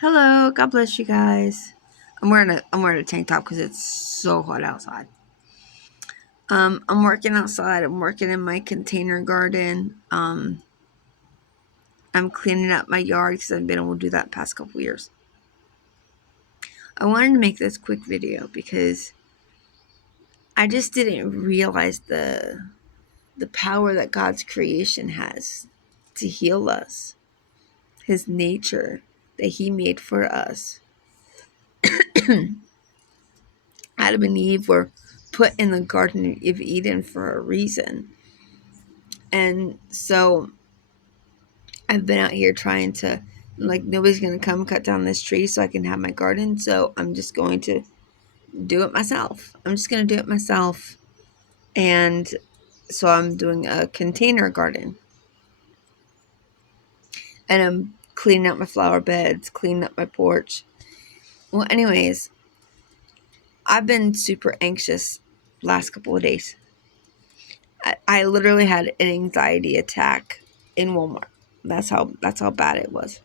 Hello, God bless you guys. I'm wearing a tank top because it's so hot outside. I'm working outside. I'm working in my container garden. I'm cleaning up my yard because I've been able to do that the past couple years. I wanted to make this quick video because I just didn't realize the power that God's creation has to heal us. His nature that He made for us. Adam and Eve were put in the Garden of Eden for a reason. And so I've been out here trying to, like, nobody's going to come cut down this tree so I can have my garden. So I'm just going to do it myself. I'm just going to do it myself. And so I'm doing a container garden. And I'm cleaning out my flower beds, cleaning up my porch. Well, anyways, I've been super anxious last couple of days. I literally had an anxiety attack in Walmart. That's how bad it was.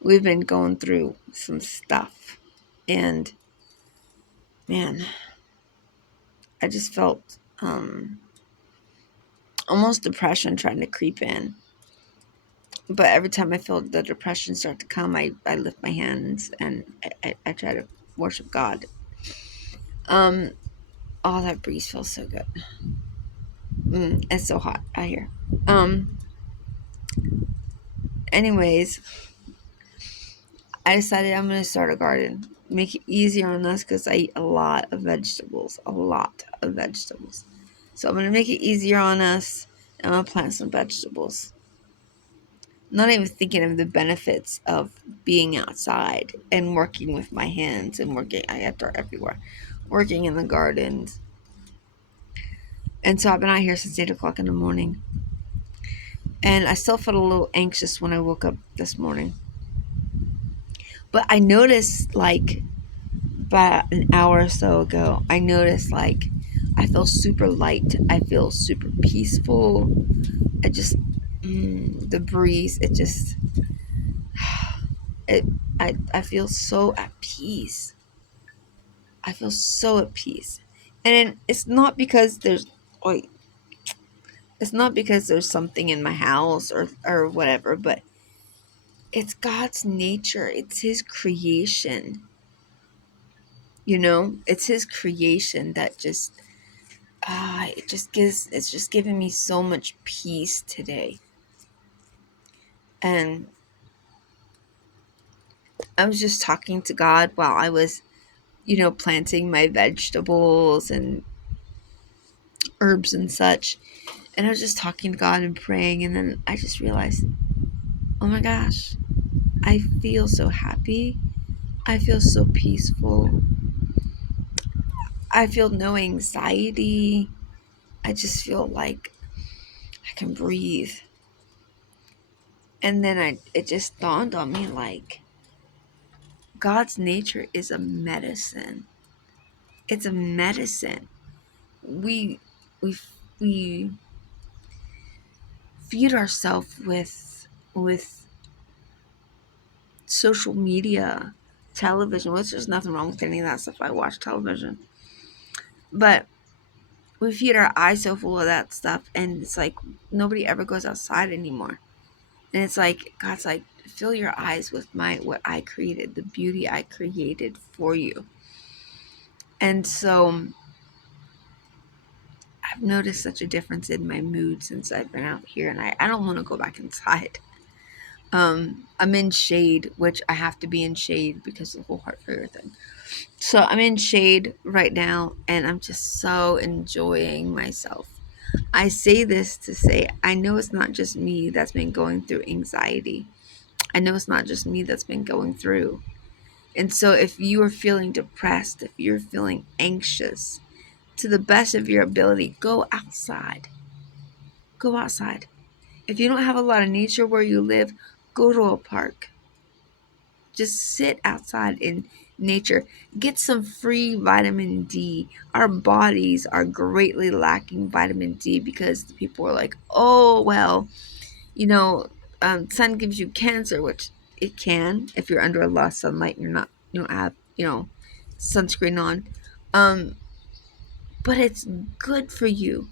We've been going through some stuff, and man, I just felt almost depression trying to creep in. But every time I feel the depression start to come, I lift my hands and I try to worship God. Oh, that breeze feels so good. It's so hot out here. Anyways, I decided I'm going to start a garden. Make it easier on us because I eat a lot of vegetables. So I'm going to make it easier on us. And I'm going to plant some vegetables. Not even thinking of the benefits of being outside and working with my hands and working. I got dirt everywhere. Working in the gardens. And so I've been out here since 8 o'clock in the morning. And I still felt a little anxious when I woke up this morning. But I noticed, like, about an hour or so ago, I noticed, like, I feel super light. I feel super peaceful. I just, the breeze, I feel so at peace. I feel so at peace. And it's not because it's not because there's something in my house or whatever, but it's God's nature. It's His creation. It's His creation that just it's just giving me so much peace today. And I was just talking to God while I was, planting my vegetables and herbs and such. And I was just talking to God and praying, and then I just realized, oh my gosh, I feel so happy. I feel so peaceful. I feel no anxiety. I just feel like I can breathe. And then it just dawned on me, like, God's nature is a medicine. It's a medicine. We we we feed ourselves with social media, television, which there's nothing wrong with any of that stuff. I watch television. But we feed our eyes so full of that stuff, and it's like nobody ever goes outside anymore. And it's like God's like, fill your eyes with what I created, the beauty I created for you. And so I've noticed such a difference in my mood since I've been out here, and I don't want to go back inside. I'm in shade, which I have to be in shade because of the whole heart failure thing. So I'm in shade right now, and I'm just so enjoying myself. I say this to say I know it's not just me that's been going through anxiety. I know it's not just me that's been going through. And so if you are feeling depressed, if you're feeling anxious, to the best of your ability, go outside. Go outside. If you don't have a lot of nature where you live, go to a park. Just sit outside in nature. Get some free vitamin D. Our bodies are greatly lacking vitamin D because people are like, oh, well, you know, sun gives you cancer, which it can if you're under a lot of sunlight and you don't have, sunscreen on. But it's good for you.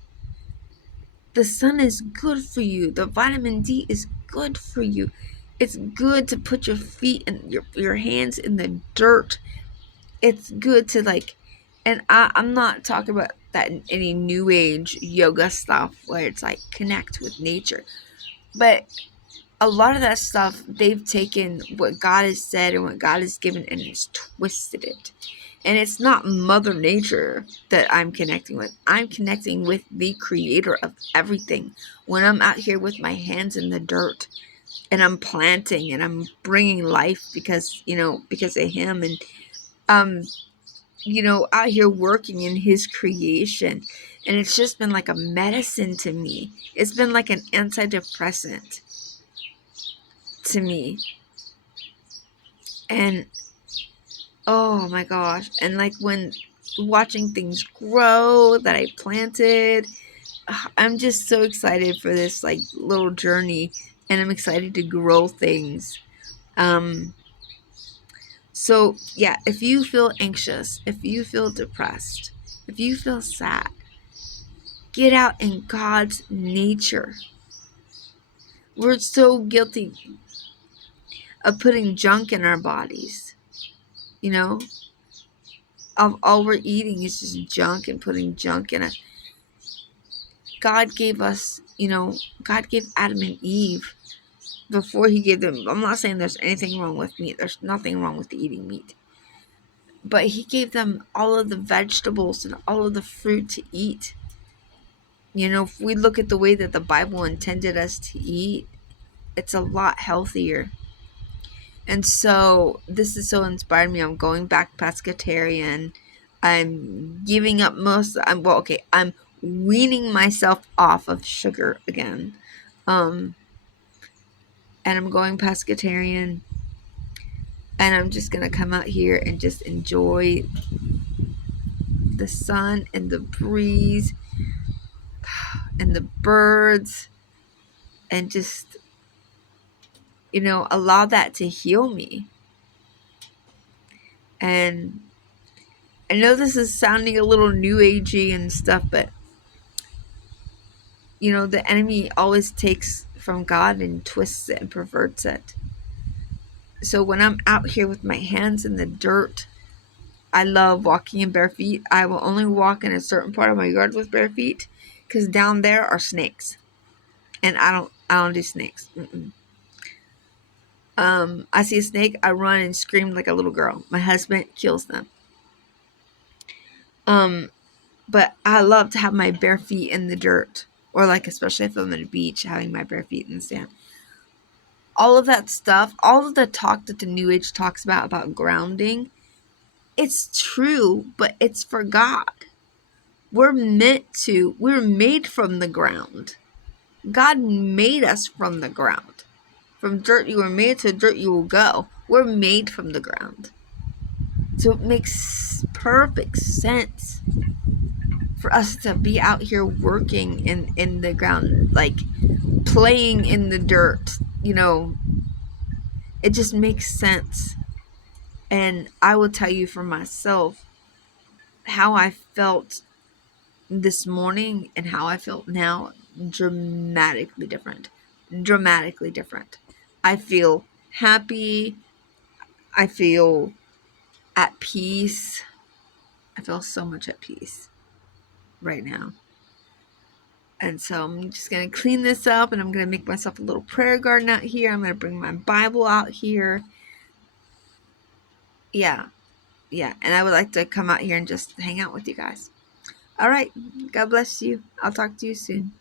The sun is good for you. The vitamin D is good for you. It's good to put your feet and your hands in the dirt. It's good to and I'm not talking about that in any new age yoga stuff where it's like connect with nature. But a lot of that stuff, they've taken what God has said and what God has given and has twisted it. And it's not Mother Nature that I'm connecting with. I'm connecting with the creator of everything. When I'm out here with my hands in the dirt and I'm planting and I'm bringing life because of him, and out here working in his creation. And it's just been like a medicine to me. It's been like an antidepressant to me. And oh my gosh. And like when watching things grow that I planted, I'm just so excited for this like little journey, and I'm excited to grow things. So yeah, if you feel anxious, if you feel depressed, if you feel sad, get out in God's nature. We're so guilty of putting junk in our bodies, of all we're eating is just junk and putting junk in it. God gave us, God gave Adam and Eve before he gave them. I'm not saying there's anything wrong with meat. There's nothing wrong with eating meat. But he gave them all of the vegetables and all of the fruit to eat. If we look at the way that the Bible intended us to eat, it's a lot healthier. And so this is so inspired me. I'm going back pescatarian. I'm giving up I'm weaning myself off of sugar again. And I'm going pescatarian. And I'm just going to come out here and just enjoy the sun and the breeze and the birds, and just, allow that to heal me. And I know this is sounding a little new agey and stuff, but the enemy always takes from God and twists it and perverts it. So when I'm out here with my hands in the dirt, I love walking in bare feet. I will only walk in a certain part of my yard with bare feet because down there are snakes, and I don't do snakes. I see a snake, I run and scream like a little girl. My husband kills them. But I love to have my bare feet in the dirt, or like especially if I'm at a beach, having my bare feet in the sand. All of that stuff, all of the talk that the New Age talks about grounding, it's true, but it's for God. We're made from the ground. God made us from the ground. From dirt you were made, to dirt you will go. We're made from the ground. So it makes perfect sense for us to be out here working in the ground, like playing in the dirt. It just makes sense. And I will tell you for myself how I felt this morning and how I feel now, dramatically different. I feel happy. I feel at peace. I feel so much at peace right now. And so I'm just going to clean this up, and I'm going to make myself a little prayer garden out here. I'm going to bring my Bible out here. Yeah. And I would like to come out here and just hang out with you guys. All right. God bless you. I'll talk to you soon.